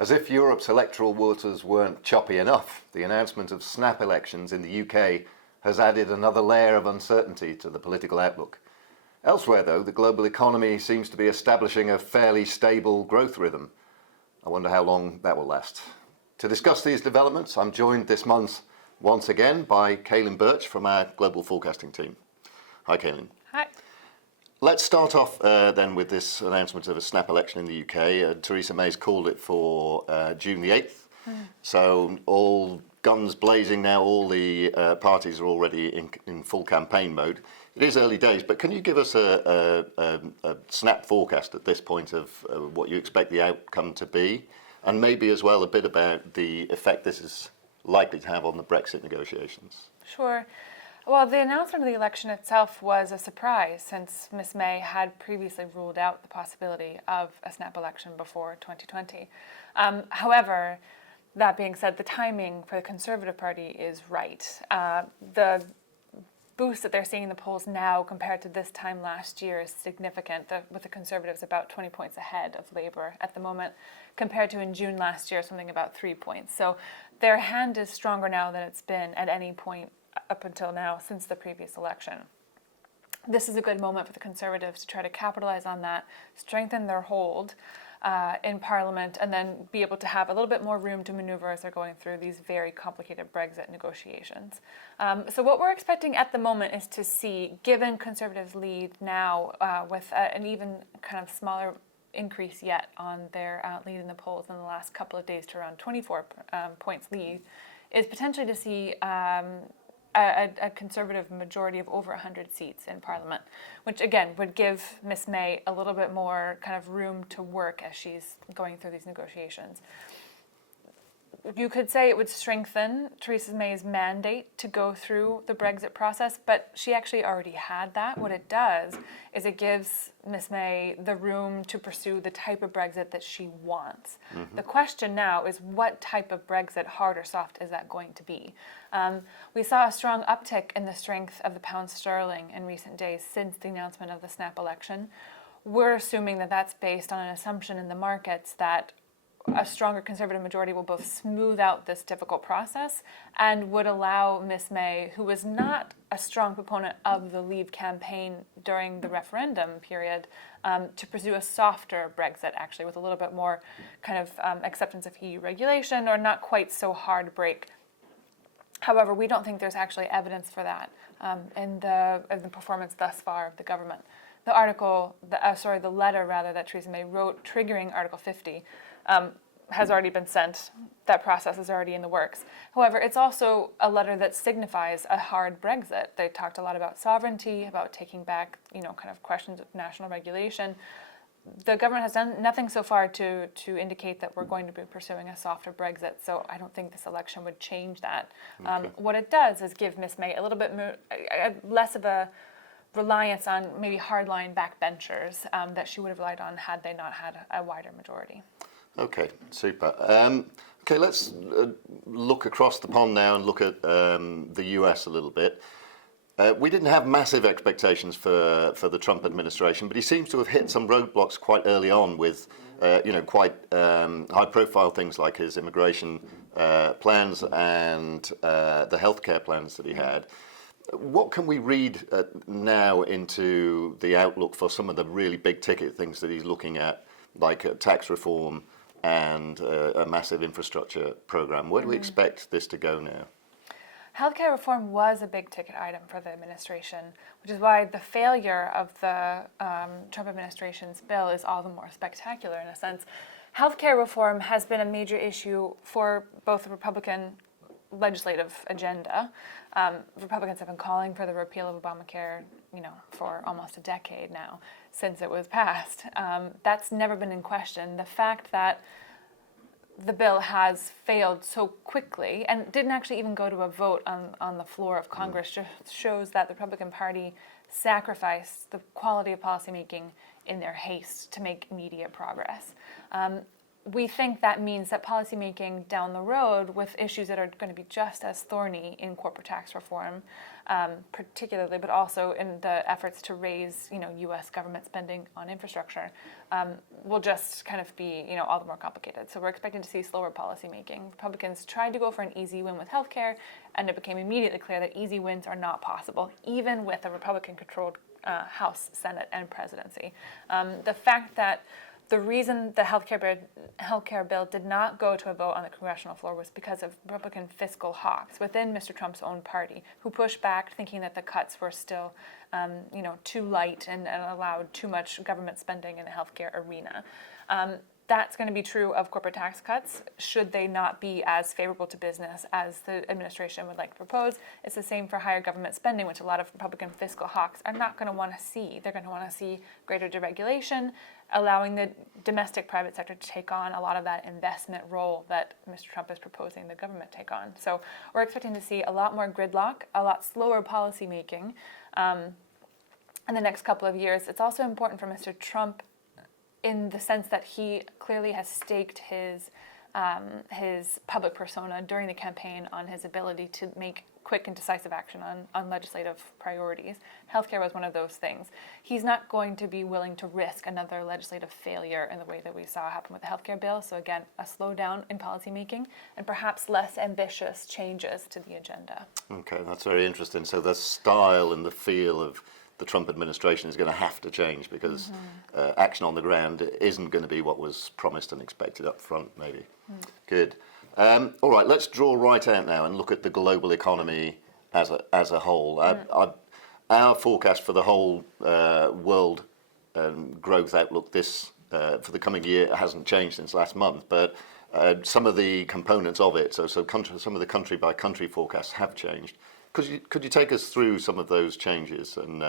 As if Europe's electoral waters weren't choppy enough, the announcement of snap elections in the UK has added another layer of uncertainty to the political outlook. Elsewhere, though, the global economy seems to be establishing a fairly stable growth rhythm. I wonder how long that will last. To discuss these developments, I'm joined this month once again by Cailin Birch from our global forecasting team. Hi, Cailin. Hi. Let's start off then with this announcement of a snap election in the UK. Theresa May's called it for June the 8th. So all guns blazing now, all the parties are already in full campaign mode. It is early days, but can you give us a snap forecast at this point of what you expect the outcome to be? And maybe as well a bit about the effect this is likely to have on the Brexit negotiations. Sure. Well, the announcement of the election itself was a surprise since Ms May had previously ruled out the possibility of a snap election before 2020. However, that being said, the timing for the Conservative Party is right. The boost that they're seeing in the polls now compared to this time last year is significant, with the Conservatives about 20 points ahead of Labour at the moment, compared to in June last year, something about 3 points. So their hand is stronger now than it's been at any point up until now since the previous election. This is a good moment for the Conservatives to try to capitalise on that, strengthen their hold in Parliament, and then be able to have a little bit more room to manoeuvre as they're going through these very complicated Brexit negotiations. So what we're expecting at the moment is to see, given Conservatives' lead now with an even kind of smaller increase yet on their lead in the polls in the last couple of days to around 24 points lead, is potentially to see a Conservative majority of over 100 seats in Parliament, which again would give Ms May a little bit more kind of room to work as she's going through these negotiations. You could say it would strengthen Theresa May's mandate to go through the Brexit process, but she actually already had that. What it does is it gives Ms May the room to pursue the type of Brexit that she wants. Mm-hmm. The question now is, what type of Brexit, hard or soft, is that going to be? We saw a strong uptick in the strength of the pound sterling in recent days since the announcement of the snap election. We're assuming that that's based on an assumption in the markets that a stronger Conservative majority will both smooth out this difficult process and would allow Ms May, who was not a strong proponent of the Leave campaign during the referendum period, to pursue a softer Brexit, actually, with a little bit more kind of acceptance of EU regulation, or not quite so hard break. However, we don't think there's actually evidence for that in the performance thus far of the government. The letter that Theresa May wrote triggering Article 50 has already been sent. That process is already in the works. However, it's also a letter that signifies a hard Brexit. They talked a lot about sovereignty, about taking back, kind of questions of national regulation. The government has done nothing so far to indicate that we're going to be pursuing a softer Brexit, so I don't think this election would change that. Okay. What it does is give Ms May a little bit less of a reliance on maybe hardline backbenchers that she would have relied on had they not had a wider majority. Okay, super. Okay, let's look across the pond now and look at the US a little bit. We didn't have massive expectations for the Trump administration, but he seems to have hit some roadblocks quite early on with, quite high-profile things like his immigration plans and the healthcare plans that he had. What can we read now into the outlook for some of the really big-ticket things that he's looking at, like tax reform and a massive infrastructure program? Where do we expect this to go now? Healthcare reform was a big ticket item for the administration, which is why the failure of the Trump administration's bill is all the more spectacular in a sense. Healthcare reform has been a major issue for both the Republican legislative agenda. Republicans have been calling for the repeal of Obamacare, for almost a decade now, since it was passed. That's never been in question. The fact that the bill has failed so quickly and didn't actually even go to a vote on the floor of Congress just shows that the Republican Party sacrificed the quality of policymaking in their haste to make immediate progress. we think that means that policymaking down the road with issues that are going to be just as thorny in corporate tax reform, particularly, but also in the efforts to raise, U.S. government spending on infrastructure, will just kind of be, all the more complicated. So we're expecting to see slower policymaking. Republicans tried to go for an easy win with healthcare, and it became immediately clear that easy wins are not possible, even with a Republican-controlled House, Senate, and presidency. The fact that the reason the healthcare bill did not go to a vote on the congressional floor was because of Republican fiscal hawks within Mr. Trump's own party, who pushed back, thinking that the cuts were still, too light and allowed too much government spending in the healthcare arena. That's going to be true of corporate tax cuts, should they not be as favorable to business as the administration would like to propose. It's the same for higher government spending, which a lot of Republican fiscal hawks are not going to want to see. They're going to want to see greater deregulation, allowing the domestic private sector to take on a lot of that investment role that Mr. Trump is proposing the government take on. So we're expecting to see a lot more gridlock, a lot slower policy making in the next couple of years. It's also important for Mr. Trump in the sense that he clearly has staked his public persona during the campaign on his ability to make quick and decisive action on legislative priorities. Healthcare was one of those things. He's not going to be willing to risk another legislative failure in the way that we saw happen with the healthcare bill. So again, a slowdown in policymaking and perhaps less ambitious changes to the agenda. Okay, that's very interesting. So the style and the feel of the Trump administration is going to have to change because action on the ground isn't going to be what was promised and expected up front, maybe. Good. All right, let's draw right out now and look at the global economy as a whole. Our forecast for the whole world growth outlook for the coming year hasn't changed since last month, but some of the components of it, some of the country by country forecasts have changed. Could you take us through some of those changes and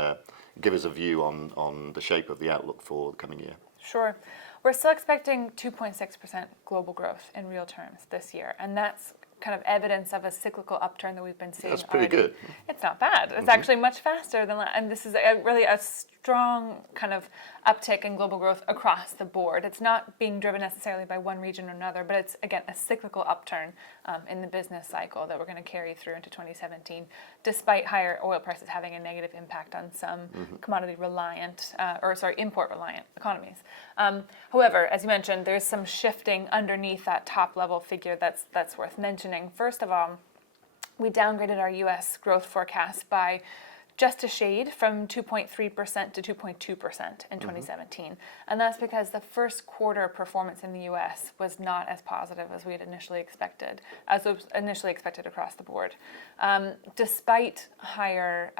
give us a view on the shape of the outlook for the coming year? Sure. We're still expecting 2.6% global growth in real terms this year, and that's kind of evidence of a cyclical upturn that we've been seeing. That's pretty good. It's not bad. It's actually much faster than that, and this is really a strong kind of uptick in global growth across the board. It's not being driven necessarily by one region or another, but it's, again, a cyclical upturn in the business cycle that we're going to carry through into 2017, despite higher oil prices having a negative impact on some import-reliant economies. However, as you mentioned, there's some shifting underneath that top-level figure that's worth mentioning. First of all, we downgraded our U.S. growth forecast by just a shade, from 2.3% to 2.2% in 2017. And that's because the first quarter performance in the U.S. was not as positive as we had initially expected, across the board. Despite higher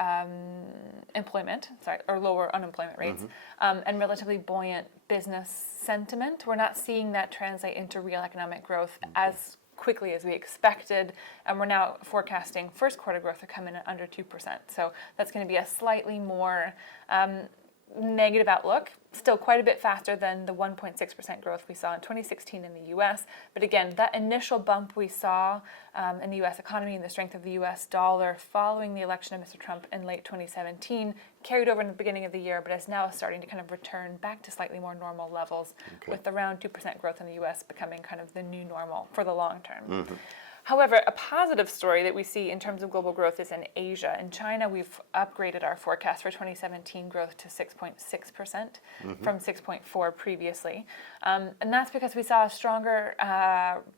lower unemployment rates and relatively buoyant business sentiment, we're not seeing that translate into real economic growth as quickly as we expected, and we're now forecasting first quarter growth to come in at under 2%. So that's going to be a slightly more negative outlook, still quite a bit faster than the 1.6% growth we saw in 2016 in the U.S. But again, that initial bump we saw in the U.S. economy and the strength of the U.S. dollar following the election of Mr. Trump in late 2017 carried over in the beginning of the year, but is now starting to kind of return back to slightly more normal levels, with around 2% growth in the U.S. becoming kind of the new normal for the long term. However, a positive story that we see in terms of global growth is in Asia. In China, we've upgraded our forecast for 2017 growth to 6.6% from 6.4% previously. And that's because we saw a stronger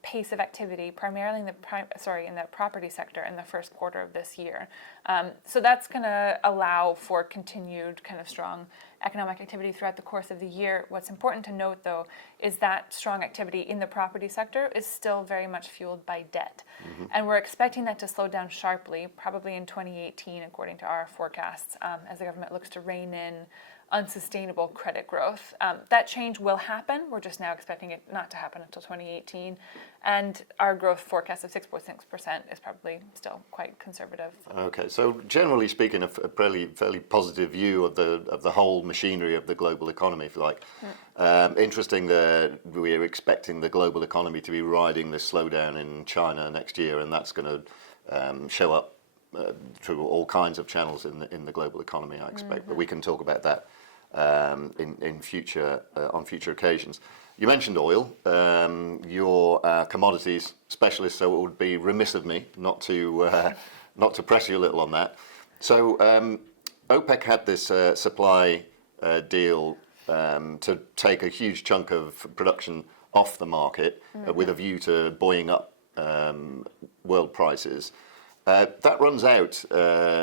pace of activity, primarily in the property sector in the first quarter of this year. So that's going to allow for continued kind of strong economic activity throughout the course of the year. What's important to note, though, is that strong activity in the property sector is still very much fueled by debt. And we're expecting that to slow down sharply, probably in 2018, according to our forecasts, as the government looks to rein in unsustainable credit growth. That change will happen. We're just now expecting it not to happen until 2018. And our growth forecast of 6.6% is probably still quite conservative. Okay, so generally speaking, a fairly positive view of the whole machinery of the global economy, if you like. Interesting that we're expecting the global economy to be riding this slowdown in China next year, and that's going to show up through all kinds of channels in the global economy, I expect. But we can talk about that in future on future occasions. You mentioned oil. You're a commodities specialist, so it would be remiss of me not to press you a little on that. So OPEC had this supply deal to take a huge chunk of production off the market with a view to buoying up world prices. That runs out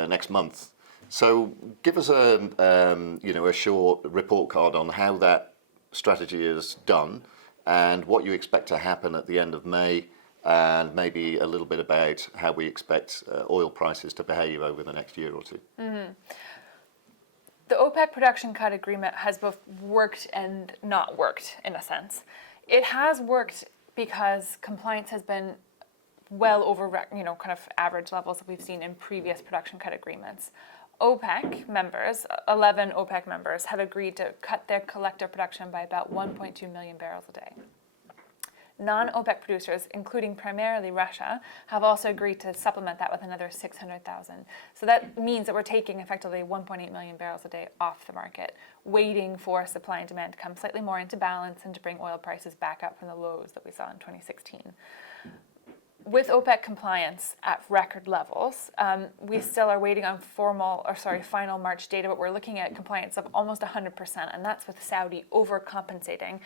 next month. So give us a short report card on how that strategy is done and what you expect to happen at the end of May, and maybe a little bit about how we expect oil prices to behave over the next year or two. Mm-hmm. The OPEC production cut agreement has both worked and not worked, in a sense. It has worked because compliance has been well over, kind of average levels that we've seen in previous production cut agreements. OPEC members, 11 OPEC members, have agreed to cut their collective production by about 1.2 million barrels a day. Non-OPEC producers, including primarily Russia, have also agreed to supplement that with another 600,000. So that means that we're taking effectively 1.8 million barrels a day off the market, waiting for supply and demand to come slightly more into balance and to bring oil prices back up from the lows that we saw in 2016. With OPEC compliance at record levels, we still are waiting on final March data, but we're looking at compliance of almost 100%, and that's with Saudi overcompensating,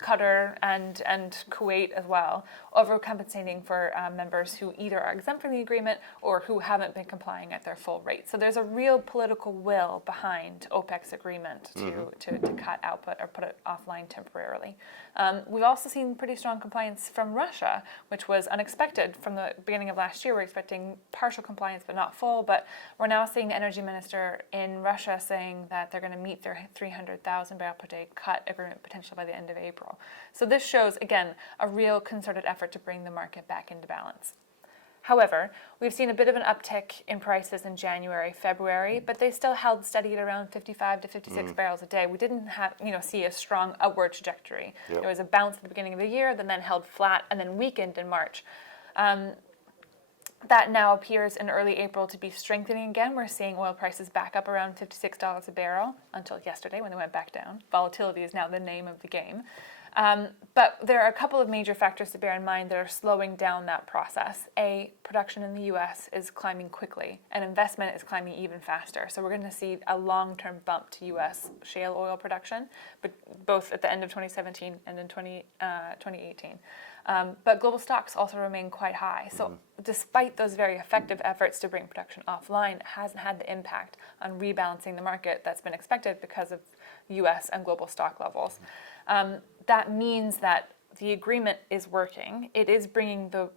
Qatar and Kuwait as well, overcompensating for members who either are exempt from the agreement or who haven't been complying at their full rate. So there's a real political will behind OPEC's agreement to cut output or put it offline temporarily. We've also seen pretty strong compliance from Russia, which was unexpected from the beginning of last year. We're expecting partial compliance but not full, but we're now seeing the energy minister in Russia saying that they're going to meet their 300,000 barrel per day cut agreement potential by the end of April. So this shows, again, a real concerted effort to bring the market back into balance. However, we've seen a bit of an uptick in prices in January, February, but they still held steady at around 55 to 56 barrels a day. We didn't see a strong upward trajectory. Yep. There was a bounce at the beginning of the year, then held flat, and then weakened in March. That now appears in early April to be strengthening again. We're seeing oil prices back up around $56 a barrel until yesterday when they went back down. Volatility is now the name of the game. But there are a couple of major factors to bear in mind that are slowing down that process. Production in the U.S. is climbing quickly, and investment is climbing even faster. So we're going to see a long-term bump to U.S. shale oil production, but both at the end of 2017 and in 2018. But global stocks also remain quite high. So despite those very effective efforts to bring production offline, it hasn't had the impact on rebalancing the market that's been expected because of U.S. and global stock levels. That means that the agreement is working. It is bringing the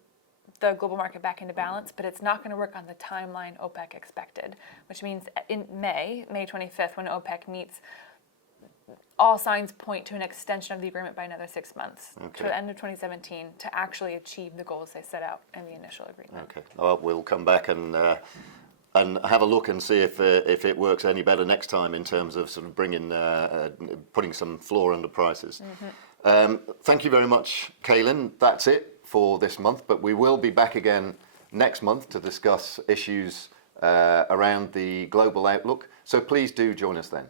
global market back into balance, but it's not going to work on the timeline OPEC expected, which means in May 25th, when OPEC meets, all signs point to an extension of the agreement by another 6 months to the end of 2017 to actually achieve the goals they set out in the initial agreement. Okay. Well, we'll come back and have a look and see if it works any better next time in terms of sort of putting some floor under prices. Thank you very much, Cailin. That's it for this month, but we will be back again next month to discuss issues around the global outlook. So please do join us then.